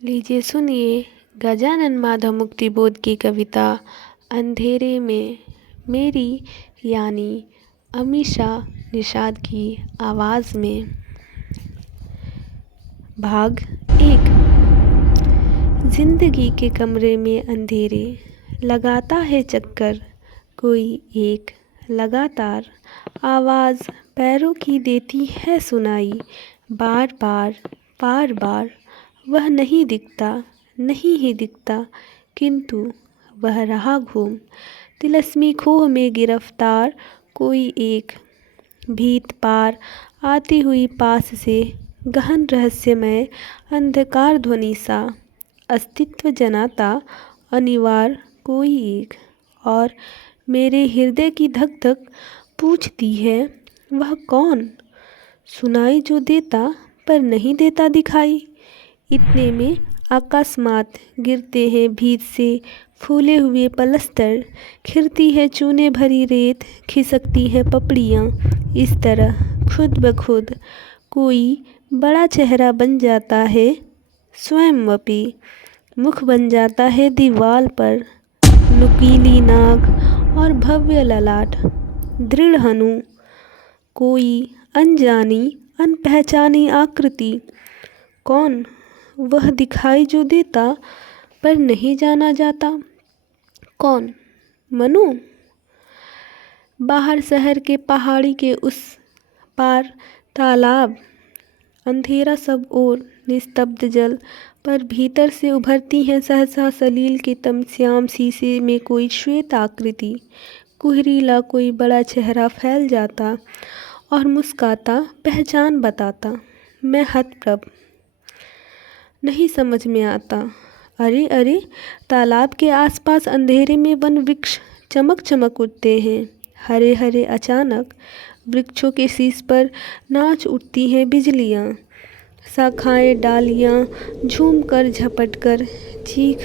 लीजिए सुनिए गजानन माधव मुक्तिबोध की कविता अंधेरे में मेरी यानी अमीषा निषाद की आवाज़ में। भाग 1। जिंदगी के कमरे में अंधेरे लगाता है चक्कर कोई एक लगातार आवाज़ पैरों की देती है सुनाई बार बार वह नहीं दिखता नहीं ही दिखता किंतु वह रहा घूम तिलस्मी खोह में गिरफ्तार कोई एक भीत पार आती हुई पास से गहन रहस्यमय अंधकार ध्वनि सा अस्तित्व जनाता अनिवार्य कोई एक। और मेरे हृदय की धक धक पूछती है वह कौन सुनाई जो देता पर नहीं देता दिखाई। इतने में अकस्मात गिरते हैं भीत से फूले हुए पलस्तर खिरती है चूने भरी रेत खिसकती है पपड़ियाँ। इस तरह खुद ब खुद कोई बड़ा चेहरा बन जाता है स्वयंवपी मुख बन जाता है दीवाल पर नुकीली नाक और भव्य ललाट दृढ़ हनु कोई अनजानी अनपहचानी आकृति। कौन वह दिखाई जो देता पर नहीं जाना जाता। कौन मनु बाहर शहर के पहाड़ी के उस पार तालाब अंधेरा सब और निस्तब्ध जल पर भीतर से उभरती हैं सहसा सलील के तमश्याम शीशे में कोई श्वेत आकृति कुहरीला कोई बड़ा चेहरा फैल जाता और मुस्काता पहचान बताता। मैं हतप्रभ नहीं समझ में आता। अरे अरे तालाब के आसपास अंधेरे में वन वृक्ष चमक चमक उठते हैं हरे हरे। अचानक वृक्षों के शीश पर नाच उठती हैं बिजलियाँ शाखाएं डालियाँ झूम कर झपट कर चीख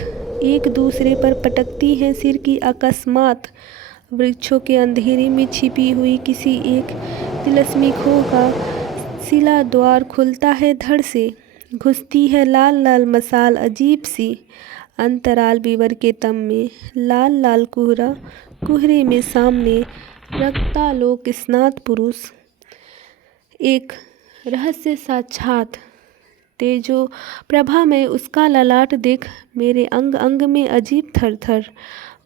एक दूसरे पर पटकती हैं सिर की। अकस्मात वृक्षों के अंधेरे में छिपी हुई किसी एक तिलस्मी खोह का सिला द्वार खुलता है धड़ से घुसती है लाल लाल मसाल अजीब सी अंतराल विवर के तम में लाल लाल कोहरा कोहरे में सामने रखता लोक स्नात पुरुष एक रहस्य साक्षात तेजो प्रभा में उसका ललाट देख मेरे अंग अंग में अजीब थर थर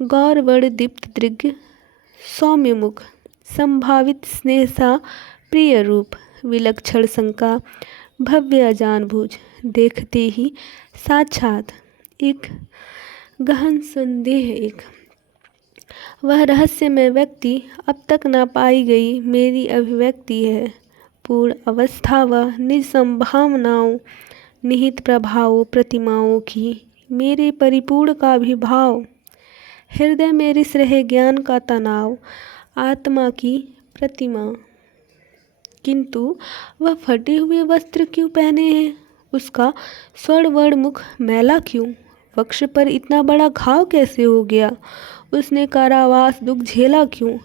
गौरवर्ण दीप्त दृग्य सौम्य मुख संभावित स्नेह सा प्रिय रूप विलक्षण शंका भव्य अजानबूझ देखते ही साक्षात एक गहन संदेह एक वह रहस्यमय व्यक्ति अब तक न पाई गई मेरी अभिव्यक्ति है पूर्ण अवस्था व निज संभावनाओं निहित प्रभावों प्रतिमाओं की मेरे परिपूर्ण का विभाव हृदय में रिस रहे ज्ञान का तनाव आत्मा की प्रतिमा। किंतु वह फटे हुए वस्त्र क्यों पहने हैं उसका स्वर्णवर्ण मुख मैला क्यों वक्ष पर इतना बड़ा घाव कैसे हो गया उसने कारावास दुख झेला क्यों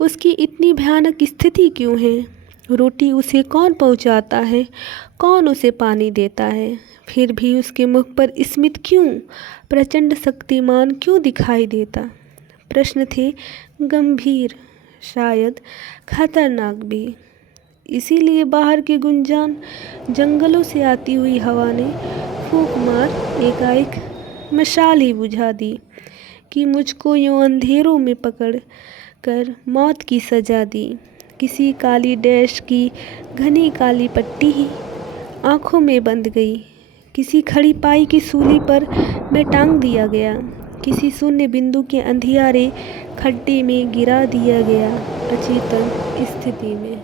उसकी इतनी भयानक स्थिति क्यों है रोटी उसे कौन पहुंचाता है कौन उसे पानी देता है फिर भी उसके मुख पर स्मित क्यों प्रचंड शक्तिमान क्यों दिखाई देता। प्रश्न थे गंभीर शायद खतरनाक भी इसीलिए बाहर के गुंजान जंगलों से आती हुई हवा ने फूंक मार एकाएक मशाल ही बुझा दी कि मुझको यूं अंधेरों में पकड़ कर मौत की सजा दी। किसी काली डैश की घनी काली पट्टी ही आँखों में बंध गई किसी खड़ी पाई की सूली पर मैं टांग दिया गया किसी शून्य बिंदु के अंधियारे खड्डे में गिरा दिया गया अचेतन स्थिति में।